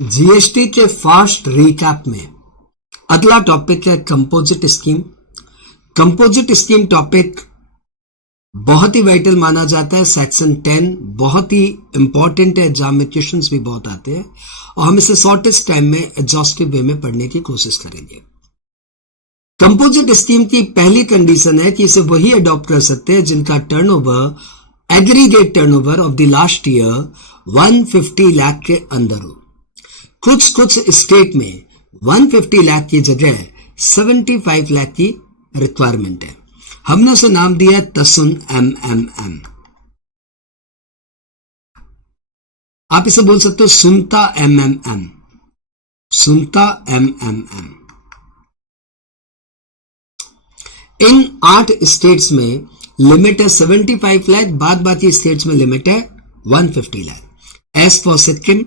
GST के fast recap में अगला टॉपिक है composite scheme. Composite scheme topic बहुत ही वाइटल माना जाता है। सेक्शन 10 बहुत ही इंपॉर्टेंट है, एग्जाम में क्वेश्चंस भी बहुत आते हैं और हम इसे शॉर्टेस्ट टाइम में एग्जॉस्टिव वे में पढ़ने की कोशिश करेंगे। कंपोजिट स्कीम की पहली कंडीशन है कि इसे वही अडॉप्ट कर सकते हैं जिनका turnover, aggregate turnover of the last year 150 lakh के अंदर हो। कुछ स्टेट में 150 लाख की जगह 75 लाख की रिक्वायरमेंट है। हमने उसे नाम दिया तसुन MMM। आप इसे बोल सकते हो सुनता MMM, सुनता MMM। इन 8 स्टेट्स में लिमिट है 75 लाख, बाद बाकी स्टेट्स में लिमिट है 150 lakh. S for Sikkim,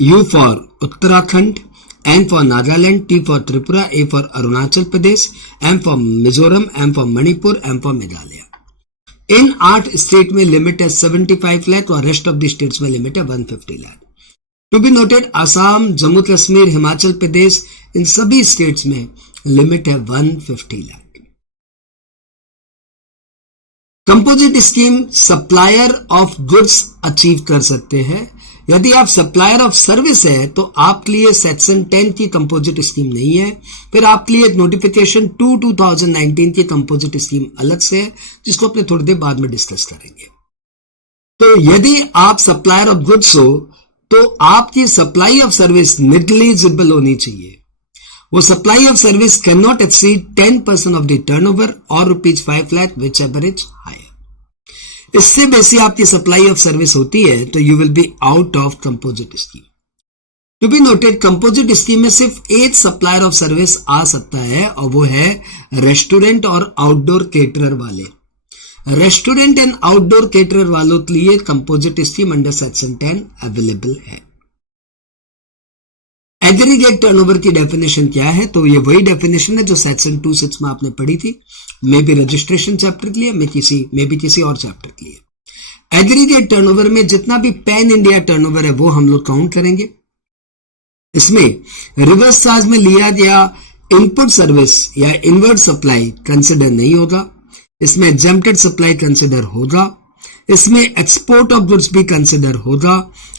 U for Uttarakhand, N for Nagaland, T for Tripura, A for Arunachal Pradesh, M for Mizoram, M for Manipur, M for Meghalaya। इन 8 स्टेट में limit है 75 लाख और रेस्ट ऑफ द स्टेट्स में limit है 150 lakh. To be noted, Assam, Jammu Kashmir, Himachal Pradesh, इन सभी states में limit है 150 lakh. Composite scheme supplier of goods achieve कर सकते हैं। यदि आप सप्लायर ऑफ सर्विस है तो आपके लिए सेक्शन 10 की कंपोजिट स्कीम नहीं है। फिर आपके लिए नोटिफिकेशन 2019 की कंपोजिट स्कीम अलग से है, जिसको अपने थोड़ी देर बाद में डिस्कस करेंगे। तो यदि आप सप्लायर ऑफ गुड्स हो तो आपकी सप्लाई ऑफ सर्विस नेग्लिजिबल होनी चाहिए। वो supply of service can not exceed 10% of the turnover और ₹5 lakh whichever is higher. इससे बेसी आपकी सप्लाई ऑफ सर्विस होती है तो you will be out of composite scheme. To be noted, composite scheme में सिर्फ एक सप्लायर ऑफ सर्विस आ सकता है और वो है रेस्टोरेंट और आउटडोर केटरर वाले। रेस्टोरेंट एंड आउटडोर केटरर वालों के लिए composite scheme under section 10 available है। एग्रीगेट टर्नओवर की डेफिनेशन क्या है? तो ये वही डेफिनेशन है जो सेक्शन 26 में आपने पढ़ी थी, मे बी रजिस्ट्रेशन चैप्टर के लिए, मे बी किसी और चैप्टर के लिए। एग्रीगेट टर्नओवर में जितना भी पैन इंडिया टर्नओवर है वो हम लोग काउंट करेंगे। इसमें रिवर्स चार्ज में लिया गया इनपुट सर्विस या इनवर्ड सप्लाई कंसिडर नहीं होगा। इसमें एग्जेम्प्टेड सप्लाई कंसिडर होगा। इसमें एक्सपोर्ट ऑफ गुड्स भी कंसिडर होगा।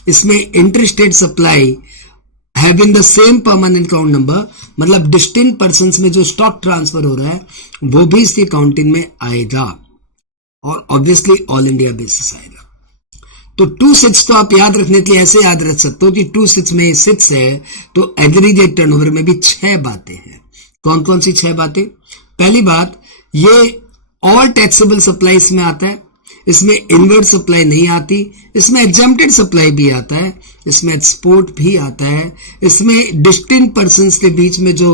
इसमें interstate supply having the same permanent count number, मतलब डिस्टिंक्ट पर्सन्स में जो स्टॉक ट्रांसफर हो रहा है वो भी इसकी काउंटिंग में आएगा और ऑब्वियसली ऑल इंडिया बेसिस आएगा। तो 26 को आप याद रखने के लिए ऐसे याद रख सकते हो कि 26 में 6 है तो एग्रीगेट टर्नओवर में भी 6 बातें हैं। कौन कौन सी 6 बातें? पहली बात, ये ऑल टैक्सेबल सप्लाई इसमें आता है। इसमें इनवर्ड सप्लाई नहीं आती। इसमें एग्जेम्प्टेड सप्लाई भी आता है। इसमें एक्सपोर्ट भी आता है। इसमें डिस्टिंक्ट पर्सन्स के बीच में जो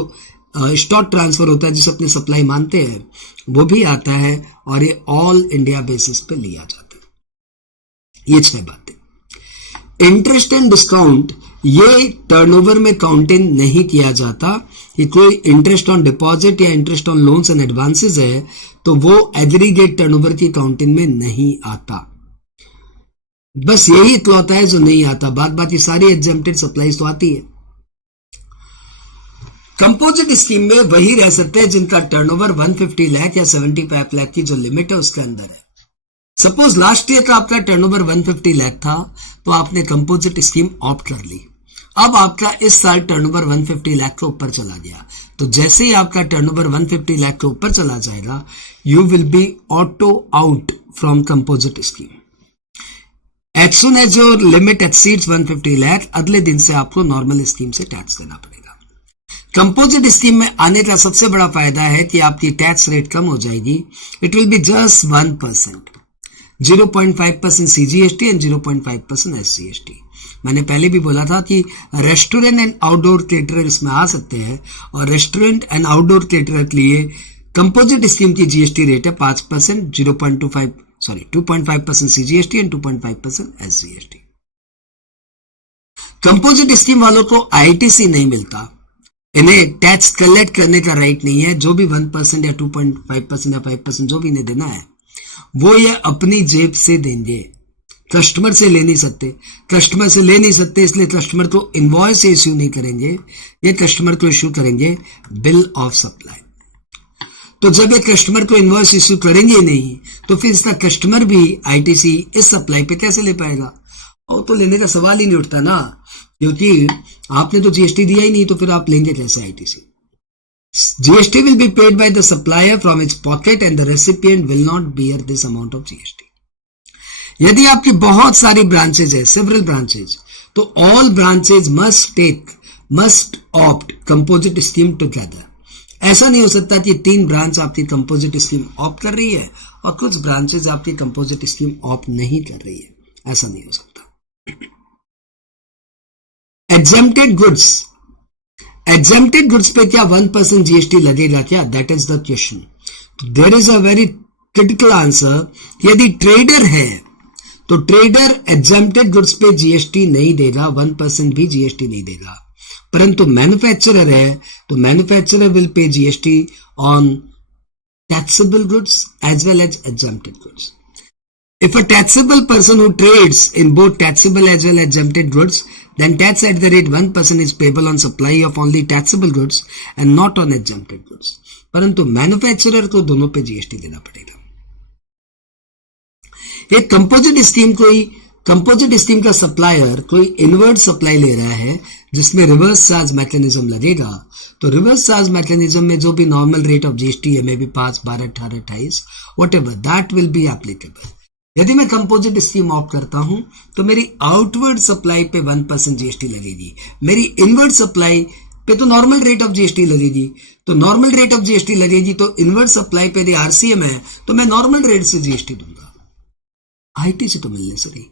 स्टॉक ट्रांसफर होता है जिसे अपनी सप्लाई मानते हैं वो भी आता है और ये ऑल इंडिया बेसिस पे लिया जाता है। ये 6 बातें। इंटरेस्ट एंड डिस्काउंट ये टर्नओवर में काउंटिंग नहीं किया जाता कि कोई इंटरेस्ट ऑन डिपॉजिट या interest on loans and advances है तो वो एग्रीगेट टर्नओवर की काउंटिंग में नहीं आता। बस यही इकलौता है जो नहीं आता, बाकी सारी एग्जेम्प्टेड सप्लाईज तो आती है। कंपोजिट स्कीम में वही रह सकते हैं जिनका टर्नओवर 150 लाख या 75 लाख की जो लिमिट है उसके अंदर है। सपोज लास्ट ईयर का आपका टर्नओवर 150 लाख था तो आपने कंपोजिट स्कीम ऑप्ट कर ली। अब आपका इस साल टर्नओवर 150 लाख के ऊपर चला गया, तो जैसे ही आपका टर्नओवर 150 लाख के ऊपर चला जाएगा you will be auto out from composite scheme. As soon as your limit exceeds 150 lakh, अगले दिन से आपको नॉर्मल स्कीम से टैक्स देना पड़ेगा। कंपोजिट स्कीम में आने का सबसे बड़ा फायदा है कि आपकी टैक्स रेट कम हो जाएगी। It will be just 1%, 0.5% CGST and 0.5% SGST। मैंने पहले भी बोला था कि रेस्टोरेंट एंड आउटडोर केटरर इसमें आ सकते हैं और रेस्टोरेंट एंड आउटडोर केटरर के लिए कंपोजिट स्कीम की GST रेट है 5%, 2.5% CGST and 2.5% SGST। Composite scheme वालों को ITC नहीं मिलता, इन्हें टैक्स कलेक्ट करने का राइट नहीं है। जो भी 1% या 2.5% या 5% जो भी इन्हें देना है वो ये अपनी जेब से देंगे। कस्टमर से ले नहीं सकते, इसलिए कस्टमर को इनवॉइस इश्यू नहीं करेंगे, ये कस्टमर को इश्यू करेंगे बिल ऑफ सप्लाई। तो जब ये कस्टमर को इनवॉइस इश्यू करेंगे नहीं, तो फिर इसका कस्टमर भी आईटीसी इस सप्लाई पे कैसे ले पाएगा? और तो लेने का सवाल ही नहीं उठता ना, क्योंकि आपने तो जीएसटी दिया ही नहीं, तो फिर आप लेंगे कैसे ITC? GST will be paid by the supplier from its pocket and the recipient will not bear this amount of GST. यदि आपकी बहुत सारी ब्रांचेज है, सेवरल ब्रांचेज, तो all branches must opt composite scheme together. ऐसा नहीं हो सकता कि 3 ब्रांच आपकी कंपोजिट स्कीम ऑप्ट कर रही है और कुछ ब्रांचेज आपकी कंपोजिट स्कीम ऑप्ट नहीं कर रही है, ऐसा नहीं हो सकता। एग्जेम्प्टेड गुड्स पे क्या 1% जीएसटी लगेगा क्या? That is the question. There is a very critical answer. यदि ट्रेडर है तो ट्रेडर एग्जेम्प्टेड गुड्स पे जीएसटी नहीं देगा, 1% भी जीएसटी नहीं देगा। परंतु मैन्युफैक्चरर है तो manufacturer will pay GST on taxable goods as well as exempted goods. If a taxable person who trades in both taxable as well as exempted goods, then tax at the rate 1% is payable on supply of only taxable goods and not on exempted goods. परंतु manufacturer को दोनों पे GST देना पड़ेगा। एक composite scheme का supplier कोई inward supply ले रहा है जिसमें रिवर्स चार्ज मैकेनिज्म लगेगा, तो रिवर्स चार्ज मैकेनिज्म में जो भी नॉर्मल रेट ऑफ जीएसटी है, may be 5, 12, 18, 28, what ever, that will be applicable. यदि मैं कंपोजिट स्कीम ऑप्ट करता हूं तो मेरी आउटवर्ड सप्लाई पे 1% जीएसटी लगेगी, मेरी इनवर्ड सप्लाई पे तो नॉर्मल रेट ऑफ जीएसटी लगेगी। तो नॉर्मल रेट ऑफ जीएसटी लगेगी तो इनवर्ड सप्लाई पे यदि आरसीएम है तो मैं नॉर्मल रेट से जीएसटी दूंगा, आईटीसी तो मिलने से नहीं।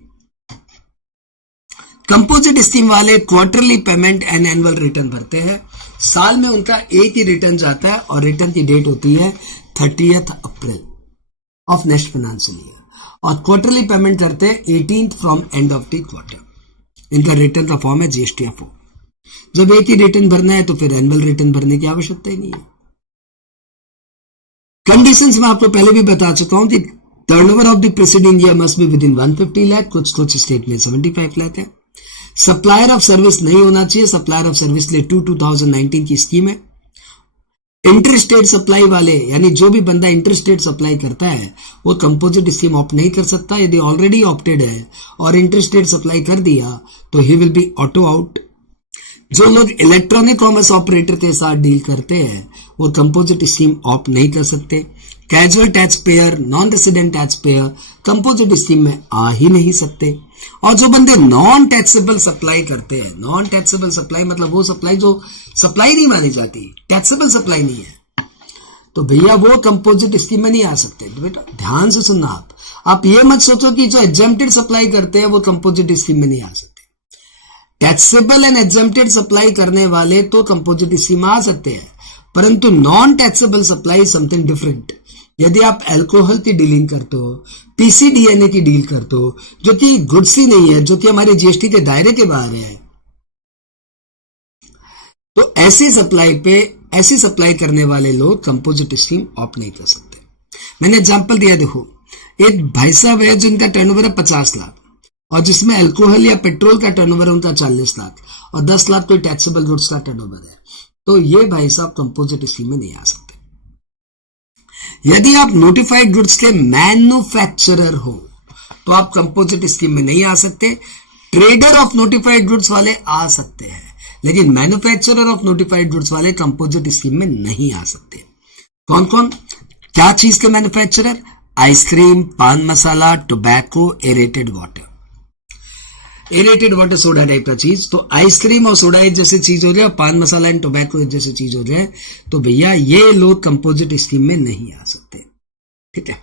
कंपोजिट स्कीम वाले quarterly payment and annual return भरते हैं। साल में उनका एक ही रिटर्न जाता है और रिटर्न की डेट होती है 30 अप्रैल ऑफ नेक्स्ट फाइनेंशियल ईयर, और क्वार्टरली पेमेंट करते हैं 18th from end of the quarter. इनका रिटर्न का फॉर्म है जीएसटीएफओ। जब एक ही रिटर्न भरना है तो फिर एनुअल रिटर्न भरने की आवश्यकता ही नहीं है। कंडीशंस में आपको पहले भी बता चुका हूं कि turnover of the preceding year must be with in 150 lakh, कुछ स्टेट में 75 लाख है। सप्लायर ऑफ सर्विस नहीं होना चाहिए, सप्लायर ऑफ सर्विस लिए 2019 की स्कीम है। इंटरस्टेट सप्लाई वाले, यानी जो भी बंदा इंटरस्टेट सप्लाई करता है वो कंपोजिट स्कीम ऑप्ट नहीं कर सकता। यदि ऑलरेडी ऑप्टेड है और इंटरस्टेट सप्लाई कर दिया तो he will be auto out. जो लोग इलेक्ट्रॉनिक कॉमर्स ऑपरेटर के साथ डील करते हैं वो कंपोजिट स्कीम ऑप्ट नहीं कर सकते। Casual tax pair, non resident tax payer composite scheme में आ ही नहीं सकते। और जो बंदे नॉन टैक्सेबल सप्लाई करते हैं, नॉन टैक्सेबल सप्लाई मतलब वो सप्लाई जो सप्लाई नहीं मानी जाती, टैक्सेबल सप्लाई नहीं है, तो भैया वो कंपोजिट स्कीम में नहीं आ सकते। तो बेटा ध्यान से सुनना, आप ये मत सोचो कि जो एग्जेम्प्टेड सप्लाई करते हैं वो कंपोजिट स्कीम में नहीं आ सकते। टैक्सेबल एंड एग्जेम्प्टेड सप्लाई करने वाले तो कंपोजिट स्कीम में आ सकते हैं, परंतु non taxable supply something different. यदि आप अल्कोहल की डीलिंग करते हो, पीसीडीएनए की डील करते हो, जो कि गुड्स ही नहीं है, जो कि हमारे जीएसटी के दायरे के बाहर है, तो ऐसी सप्लाई करने वाले लोग कंपोजिट स्कीम ऑप्ट नहीं कर सकते। मैंने एग्जांपल दिया, देखो एक भाई साहब है जिनका टर्नओवर है 50 लाख और जिसमें अल्कोहल या पेट्रोल का टर्नओवर है उनका 40 लाख और 10 लाख कोई टैक्सेबल गुड्स का टर्नओवर है, तो ये भाई साहब कंपोजिट स्कीम में नहीं आ सकते। यदि आप नोटिफाइड गुड्स के मैन्युफैक्चरर हो तो आप कंपोजिट स्कीम में नहीं आ सकते। ट्रेडर ऑफ नोटिफाइड गुड्स वाले आ सकते हैं, लेकिन मैन्युफैक्चरर ऑफ नोटिफाइड गुड्स वाले कंपोजिट स्कीम में नहीं आ सकते। कौन कौन, क्या चीज के manufacturer? Ice cream, paan masala, tobacco, aerated water. Aerated water soda type का चीज, तो आइसक्रीम और सोडा एक जैसे चीज हो जाए, पान मसाला एंड टोबैको एक जैसे चीज हो जाए, तो भैया ये लोग कंपोजिट स्कीम में नहीं आ सकते। ठीक है,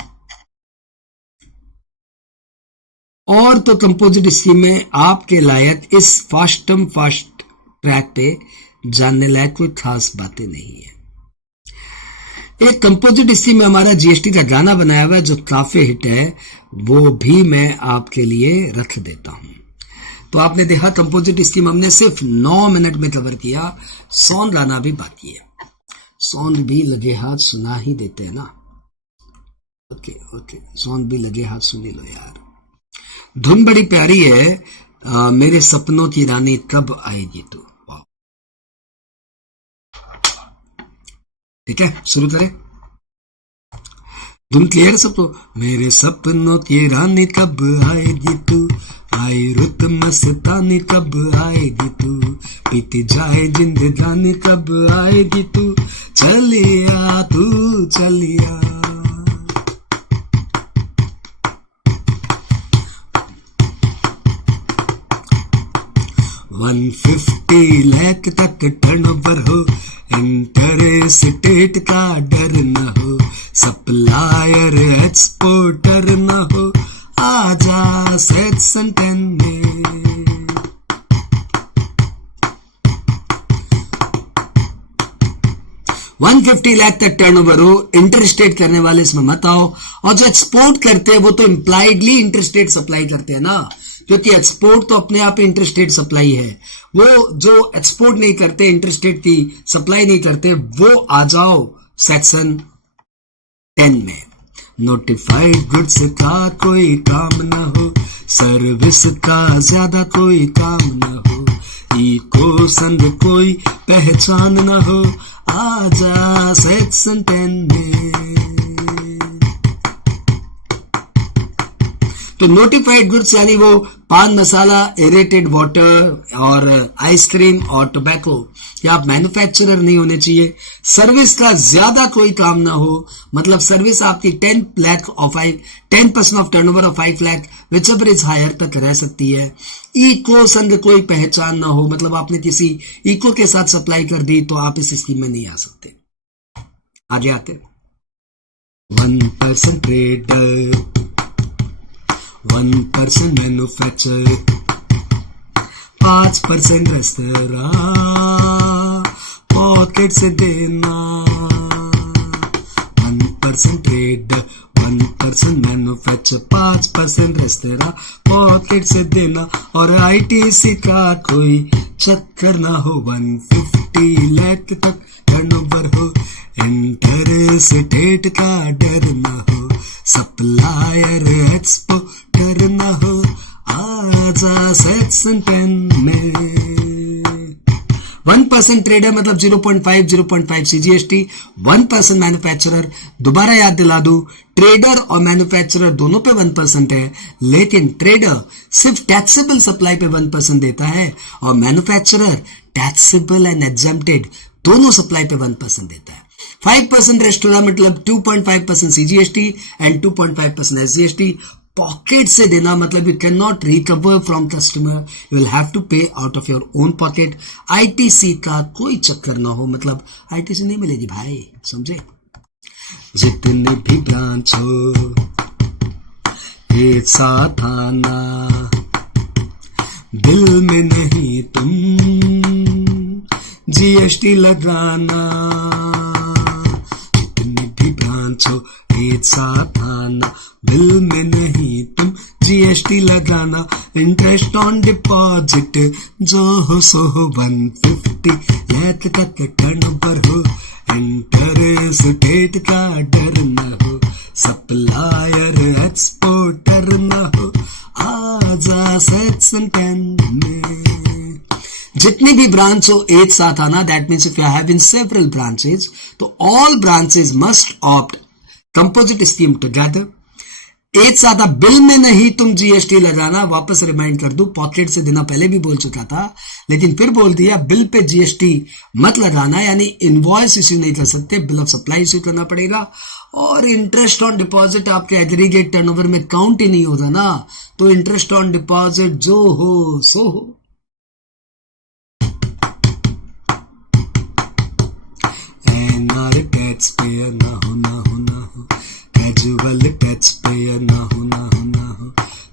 और तो कंपोजिट स्कीम में आपके लायक इस फास्ट ट्रैक पे जानने लायक कोई खास बातें नहीं है। एक कंपोजिट स्कीम में हमारा जीएसटी का गाना बनाया हुआ है जो काफी हिट है, वो भी मैं आपके लिए रख देता हूं। तो आपने देखा कंपोजिट स्कीम हमने सिर्फ 9 मिनट में कवर किया। सॉन्ग गाना भी बाकी है, सॉन्ग भी लगे हाथ सुना ही देते हैं ना। ओके, सॉन्ग भी लगे हाथ सुनी लो यार। धुन बड़ी प्यारी है, मेरे सपनों की रानी कब आएगी तू। वाह, ठीक है, शुरू करें। धुन क्लियर है सबको। मेरे सपनों की रानी कब आएगी तू, आई रुत मस्तानी कब आएगी तू, पीती जाए जिंदगानी कब आएगी तू, चलिया तू चलिया। $150 लाख तक टर्नओवर हो, इंटरस्टेट का डर न हो, सप्लायर एक्सपोर्टर न हो, आजा सेक्शन 10 में। $150 लाख तक टर्नओवर हो, इंटरस्टेट करने वाले इसमें मत आओ, और जो एक्सपोर्ट करते हैं वो तो इंप्लाइडली इंटरस्टेट सप्लाई करते हैं ना, क्योंकि एक्सपोर्ट तो अपने आप इंटरस्टेट सप्लाई है। वो जो एक्सपोर्ट नहीं करते, इंटरस्टेट की सप्लाई नहीं करते, वो आ जाओ सेक्शन 10 में। नोटिफाइड गुड्स का कोई काम ना हो, सर्विस का ज्यादा कोई काम ना हो, इको संग कोई पहचान ना हो, आजा सेक्शन 10 में। तो नोटिफाइड गुड्स यानी वो पान मसाला, एरेटेड वाटर और आइसक्रीम और टोबैको, या आप मैन्युफैक्चरर नहीं होने चाहिए। सर्विस का ज्यादा कोई काम ना हो, मतलब सर्विस आपकी 10% of turnover of 5 lakh whichever is higher तक रह सकती है। इको संग कोई पहचान ना हो, मतलब आपने किसी इको के साथ सप्लाई कर दी तो आप इस स्कीम में नहीं आ सकते। आगे आते 1% ट्रेडर, 1% मैन्युफैक्चर, 5% रेस्तरां, पॉकेट से देना। 1% ट्रेडर, 1% मैन्युफैक्चर, 5% रेस्तरां, पॉकेट से देना, और आईटीसी का कोई चक्कर ना हो। 150 लाख तक टर्नओवर हो, इंटरस्टेट का डर ना हो, सप्लायर एक्सपोर्टर ना हो, आजा सेक्शन 10 में। 1% ट्रेडर मतलब 0.5 सीजीएसटी, 1% मैन्युफैक्चरर। दोबारा याद दिला दूं, ट्रेडर और मैन्युफैक्चरर दोनों पे 1% है, लेकिन ट्रेडर सिर्फ टैक्सेबल सप्लाई पे 1% देता है, और मैन्युफैक्चरर टैक्सेबल एंड एग्जेम्प्टेड दोनों सप्लाई पे 1% देता है। 5% रेस्टोरेंट मतलब 2.5% सीजीएसटी एंड 2.5% एसजीएसटी। पॉकेट से देना मतलब you can not recover from customer, you will have to pay out of your own pocket. ITC का कोई चक्कर ना हो, मतलब आईटीसी नहीं मिलेगी भाई, समझे। जितने भी ब्रांच हो एक साथ आना, बिल में नहीं तुम जीएसटी लगाना। जितने भी ब्रांच हो एक साथ आना, बिल में नहीं तुम जीएसटी लगाना। इंटरेस्ट ऑन डिपॉजिट जो हो सो हो, 150 लाख तक टर्नओवर हो, इंटरस्टेट का डर न हो, सप्लायर एक्सपोर्टर न हो, आजा सेक्शन 10 में। जितनी भी ब्रांच हो एक साथ आना, that means if you have in several branches, तो all branches must opt composite scheme together. एक साथ बिल में नहीं तुम जीएसटी लगाना। वापस रिमाइंड कर दूं, पॉकेट से देना पहले भी बोल चुका था, लेकिन फिर बोल दिया बिल पे जीएसटी मत लगाना, यानी इनवॉइस इश्यू नहीं कर सकते, बिल ऑफ सप्लाई इश्यू करना पड़ेगा। और इंटरेस्ट ऑन डिपॉजिट आपके एग्रीगेट टर्नओवर में काउंट ही नहीं होता ना, तो इंटरेस्ट ऑन डिपॉजिट जो हो सो हो। एनआर टैक्स पेयर ना हो, ना हो, ना हो, कैजुअल टैक्स पेयर ना हो, ना हो, ना हो,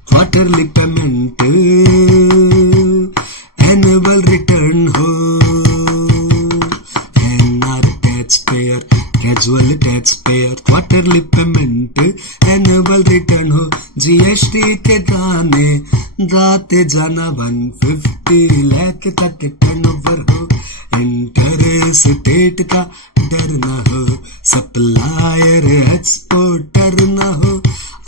क्वार्टरली पेमेंट, एनुअल रिटर्न हो। NR tax payer, casual tax payer, quarterly payment, annual return हो। जीएसटी के गाने गाते जाना, 150 लाख तक टर्नओवर हो, इंटरस्टेट का डर ना हो, सप्लायर एक्सपोर्टर ना हो,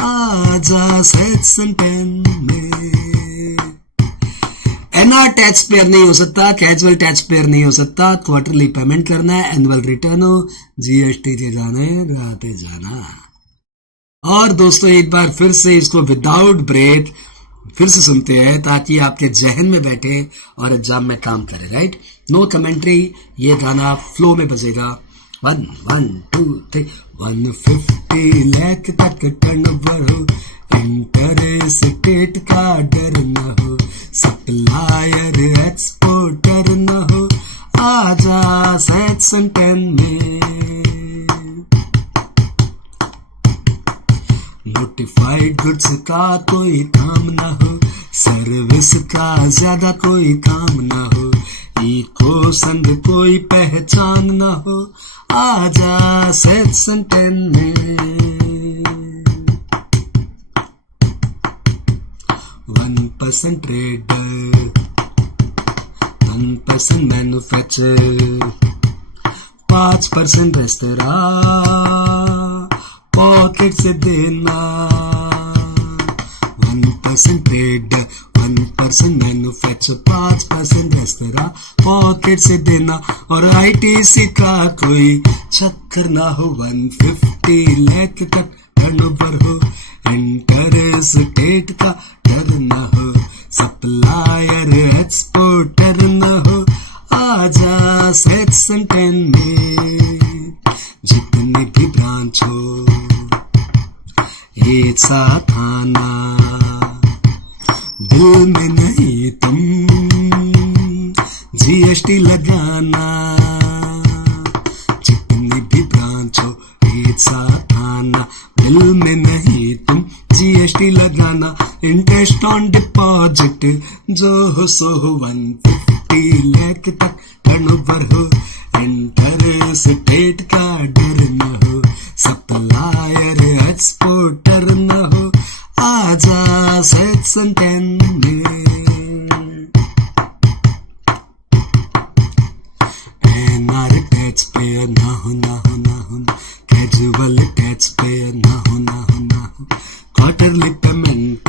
आजा सेक्शन 10 में। जाना, टैक्स पेयर नहीं हो सकता, कैजुअल टैक्स पेयर नहीं हो सकता, क्वार्टरली पेमेंट करना है, एनुअल रिटर्न हो, जीएसटी के जाने राते जाना। और दोस्तों एक बार फिर से इसको विदाउट ब्रेक फिर से सुनते हैं ताकि आपके जहन में बैठे और एग्जाम में काम करे, राइट? नो कमेंट्री, ये गाना फ्लो में बजेगा। 1 1 2 3 150 लाख तक टर्नओवर हो, इंटरस्टेट का डर न हो, सप्लायर एक्सपोर्टर न हो, आजा सेक्शन 10 में। नोटिफाइड गुड्स का कोई काम ना हो, सर्विस का ज्यादा कोई काम ना हो, इको संग कोई पहचान ना हो, आजा सेक्शन 10 में। 1% ट्रेडर, 1% मैन्युफैक्चर, 5% रेस्तरां पॉकेट से देना। 1% ट्रेडर, 1% मैन्युफैक्चर, 5% रेस्तरां पॉकेट से देना, और आईटीसी का कोई चक्कर ना हो, 150 लाख तक टर्नओवर हो, इंटरस्टेट का डर ना हो, सप्लायर एक्सपोर्टर ना हो, आजा सेक्शन 10 में। जितने भी ब्रांच हो एक साथ आना, दिल में नहीं तुम जीएसटी लगाना। जितनी भी ब्रांच हो एक साथ आना, दिल में नहीं तुम जीएसटी लगाना। इंटरेस्ट ऑन डिपॉजिट जो हो सो हो, 150 लाख तक टर्नओवर हो, इंटरस्टेट का डर न हो, सप्लायर एक्सपोर्टर न हो, आजा सेक्शन 10 में। एनआर टैक्स पेयर ना हो, ना हो, ना हो, कैजुअल टैक्स पेयर ना हो, ना हो, ना हो, क्वार्टरली पेमेंट,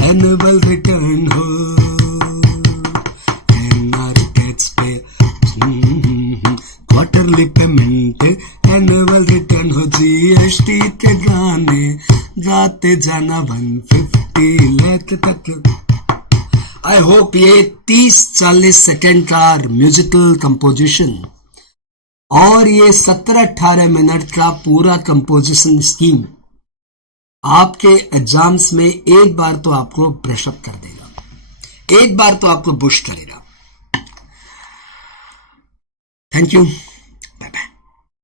एनुअल रिटर्न हो, क्वार्टरली पेमेंट, एनुअल रिटर्न हो, जीएसटी के गाने गाते जाना 150 लाख तक। आई होप ये 30-40 सेकेंड का म्यूजिकल कंपोजिशन और ये 17-18 मिनट का पूरा कंपोजिशन स्कीम आपके एग्जाम्स में एक बार तो आपको ब्रशअप कर देगा, एक बार तो आपको बुश करेगा। Thank you.